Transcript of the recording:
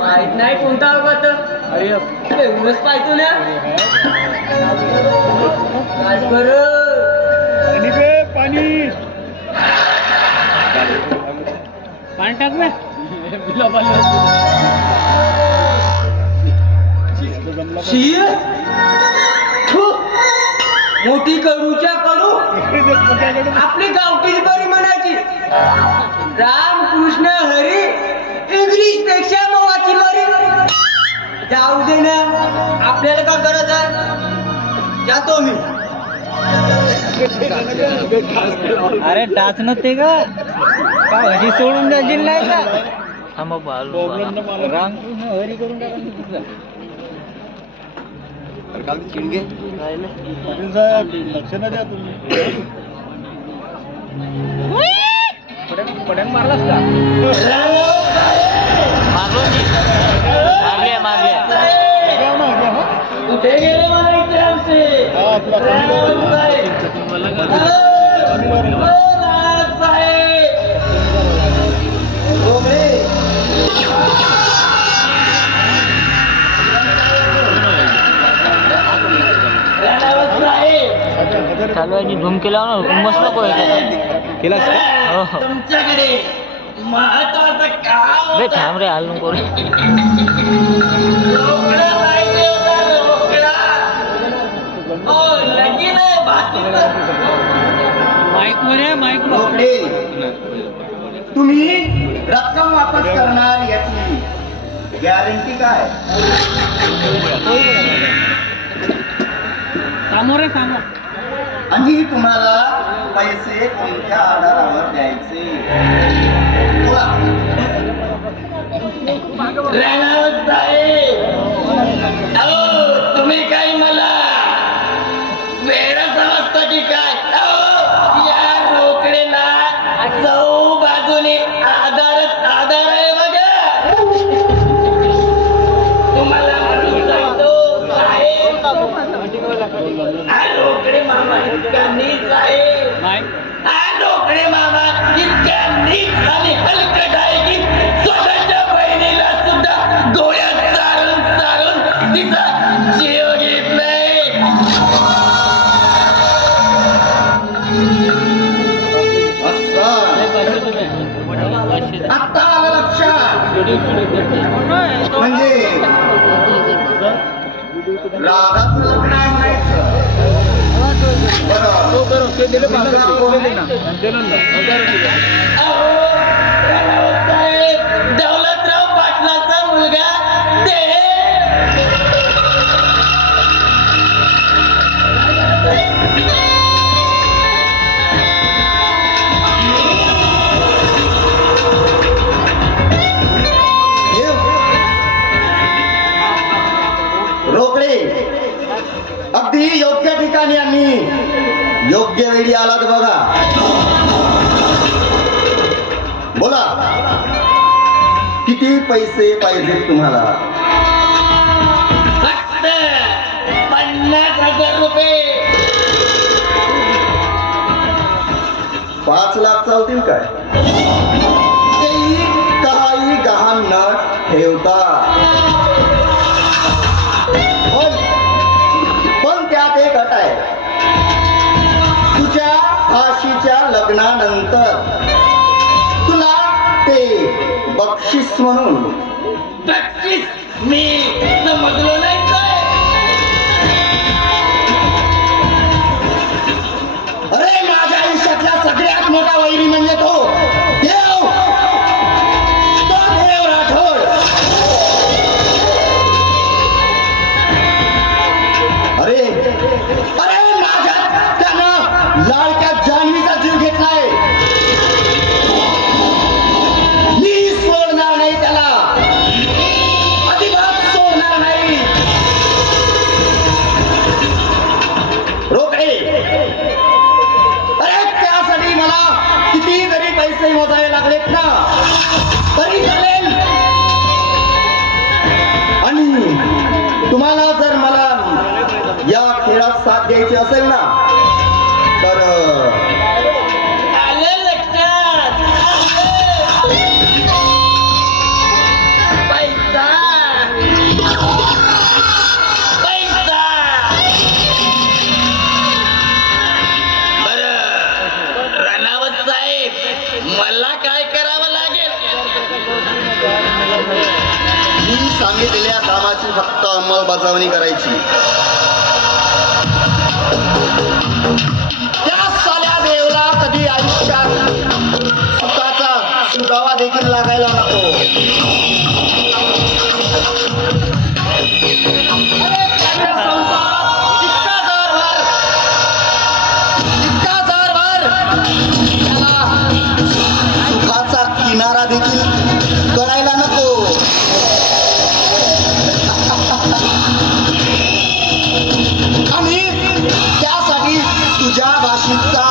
माहित नाही कोणता होत. अरे एवढंच पाहतो ना. काय बरं पाणी टाक ना. शीर मोठी करूच्या करू आपली गावठी बरी म्हणायची. राम कृष्ण हरी इंग्लिश पेक्षा मोवाची बरी. जाऊ दे ना, आपल्याला का गरज आहे. जातो मी. अरे टाचन ते का हजी सोडून जाशील नाही का. रामकृष्ण हरी करून टाका. काल चिडगे लक्ष न द्या तुम्ही. पड्यान मारलास का. कुठे गेले माहिती आमचे. चालू आहे झूम केला ना मस्त नको केलास का. तुमच्याकडे महत्वाचं काम थांब रे हाल नको रे. रोकडा पाहिजे होता, रोकडा. हो लगीन आहे बाकीचं. माईक वर माईक रोकडे तुम्ही रक्कम वापस करणार याची गॅरंटी काय. सामोरे सांगा. आणि तुम्हाला पैसे कोणत्या आधारावर द्यायचे. तुम्ही काही मला वेळ समजता की काय. या रोकडेला चौ बाजूने आधारच आधार आहे बघा. तुम्हाला म्हणून सांगतो साहेब, हा रोकडे मामा इतका नीच आहे. हा रोकडे मामा इतका नीच आणि हलकट आहे की स्वतःच्या बहिणीला सुद्धा गोळ्यात चालून चालून तिचा जीव घेत नाही. आता आलं लक्षात. म्हणजे राधाचं लग्न आहे म्हणायचं. दौलतराव पाटलाचा मुलगा ते. रोकडे अगदी योग्य ठिकाणी आणि योग्य वेळी आलात बघा. बोला किती पैसे पाहिजेत तुम्हाला. फक्त 50,000 रुपये. 5 लाख चालतील काय. तेही काही गहाण न ठेवता. पण त्यात एक अट आहे. तुझ्या फाशीच्या लग्नानंतर तुला ते बक्षीस म्हणून. बक्षीस मी समजलो नाही काय. अरे माझ्या आयुष्यातला सगळ्यात मोठा वैरी म्हणजे तो देव. तो देव राठोड. अरे अरे माझ्यात त्यानं लाडक्या जान्हवीचा जीव घेतलाय. मी सोडणार नाही त्याला. अजिबात सोडणार नाही. रोकडे अरे त्यासाठी मला किती जरी पैसे मोजावे लागलेत ना तरी चालेल. आणि तुम्हाला जर मला या खेळात साथ द्यायची असेल ना तर आलं लक्षात. मी सांगितलेल्या कामाची फक्त अंमलबजावणी करायची. त्या साल्या देवला कधी आयुष्यात सुखाचा सुगावा देखील लागायला नको. अरे त्याच्या संसारात इतका जर भर त्याला सुखाचा किनारा देखील करायला नको. आणि त्यासाठी तुझ्या भाषेचा